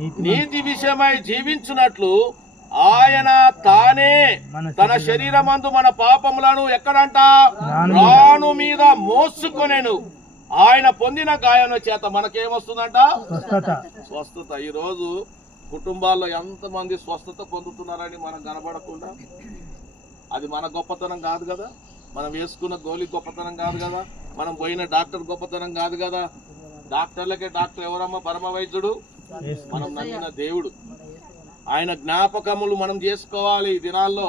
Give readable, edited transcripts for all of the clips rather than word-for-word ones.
నీతి విషయమై జీవించున్నట్లు ఆయన తానే తన శరీరమందు మన పాపములను ఎక్కడంట రాను మీద మోసుకొనేను. ఆయన పొందిన గాయముల చేత మనకేమొస్తుందంట? స్వస్థత. ఈ రోజు కుటుంబాల్లో ఎంతమంది స్వస్థత పొందుతున్నారని మనం కనబడకుండా, అది మన గొప్పతనం కాదు కదా, మనం వేసుకున్న గోలి గొప్పతనం కాదు కదా, మనం పోయిన డాక్టర్ గొప్పతనం కాదు కదా. డాక్టర్లకే డాక్టర్ ఎవరమ్మా? పరమ వైద్యుడు, మనం నమ్మిన దేవుడు. ఆయన జ్ఞాపకములు మనం చేసుకోవాలి. ఈ దినాల్లో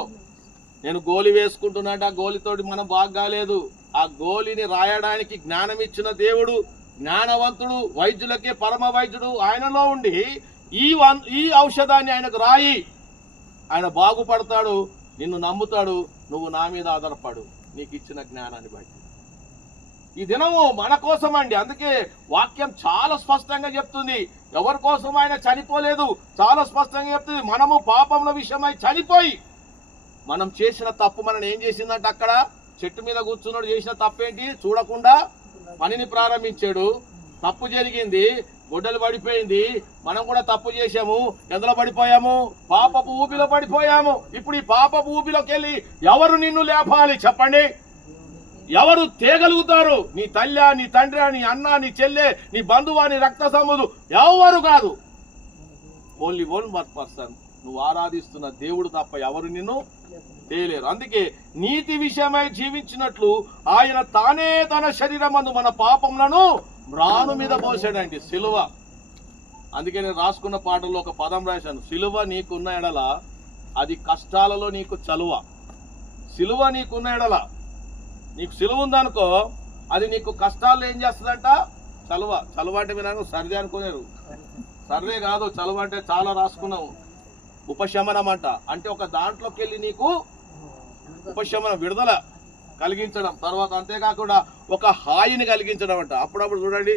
నేను గోలి వేసుకుంటున్నట్టు ఆ గోలితోటి మనం బాగాలేదు. ఆ గోలిని రాయడానికి జ్ఞానం ఇచ్చిన దేవుడు, జ్ఞానవంతుడు, వైద్యులకే పరమ వైద్యుడు ఆయనలో ఉండి ఈ ఔషధాన్ని ఆయనకు రాయి, ఆయన బాగుపడతాడు, నిన్ను నమ్ముతాడు. నువ్వు నా మీద ఆధారపడు నీకు ఇచ్చిన జ్ఞానాన్ని బట్టి. ఈ దినము మన కోసం అండి. అందుకే వాక్యం చాలా స్పష్టంగా చెప్తుంది. ఎవరి కోసం ఆయన చనిపోలేదు, చాలా స్పష్టంగా చెప్తుంది. మనము పాపముల విషయమై చనిపోయి, మనం చేసిన తప్పు మనం ఏం చేసిందంటే, అక్కడ చెట్టు మీద కూర్చున్నాడు చేసిన తప్పేంటి? చూడకుండా పనిని ప్రారంభించాడు. తప్పు జరిగింది, గొడ్డలు పడిపోయింది. మనం కూడా తప్పు చేశాము. ఎందులో పడిపోయాము? పాపపు ఊపిలో పడిపోయాము. ఇప్పుడు ఈ పాపపు ఊపిలోకి వెళ్ళి ఎవరు నిన్ను లేపాలి చెప్పండి? ఎవరు తేగలుగుతారు? నీ తల్లి, నీ తండ్రి, నీ అన్న, నీ చెల్లె, నీ బంధువా, నీ రక్త సంబంధులు ఎవరు కాదు. ఓన్లీ వన్ పర్సన్, నువ్వు ఆరాధిస్తున్న దేవుడు తప్ప ఎవరు నిన్ను తేలేరు. అందుకే నీతి విషయమై జీవించినట్లు ఆయన తానే తన శరీరమందు మన పాపములను మ్రాను మీద మోసాడండి, సిలువ. అందుకే నేను రాసుకున్న పాటల్లో ఒక పదం రాశాను, సిలువ నీకున్న ఎడల అది కష్టాలలో నీకు చలువ. సిలువ నీకున్న ఎడల, నీకు సిలువ ఉందనుకో, అది నీకు కష్టాల్లో ఏం చేస్తుందంట? చలువ. చలువ అంటే మీరు సర్ది అనుకున్నారు. సర్వే కాదు, చలువ అంటే చాలా రాసుకున్నావు. ఉపశమనం అంట. అంటే ఒక దాంట్లోకి వెళ్ళి నీకు ఉపశమనం, విడుదల కలిగించడం. తర్వాత అంతేకాకుండా ఒక హాయిని కలిగించడం అంట. అప్పుడప్పుడు చూడండి,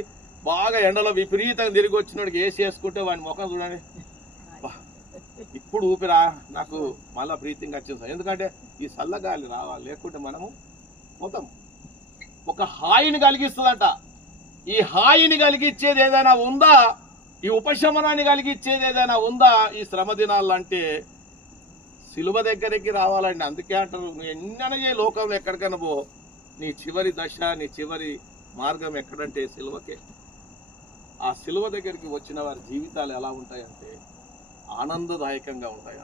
బాగా ఎండలో విపరీతంగా తిరిగి వచ్చినోడికి ఏసీ వేసుకుంటే వాడి ముఖం చూడండి, ఇప్పుడు ఊపిరా నాకు మళ్ళీ బ్రీతింగ్ వచ్చింది. ఎందుకంటే ఈ చల్లగాలి రావాలి, లేకుంటే మనము మొత్తం. ఒక హాయిని కలిగిస్తుందంట. ఈ హాయిని కలిగించేది ఏదైనా ఉందా? ఈ ఉపశమనాన్ని కలిగించేది ఏదైనా ఉందా ఈ శ్రమ దినాల్లో అంటే సిలువ దగ్గరికి రావాలండి. అందుకే అంటారు, నువ్వు ఎన్ననే లోకంలో ఎక్కడికైనా పో, నీ చివరి దశ, నీ చివరి మార్గం ఎక్కడంటే సిలువకే. ఆ సిలువ దగ్గరికి వచ్చిన వారి జీవితాలు ఎలా ఉంటాయంటే ఆనందదాయకంగా ఉంటాయి.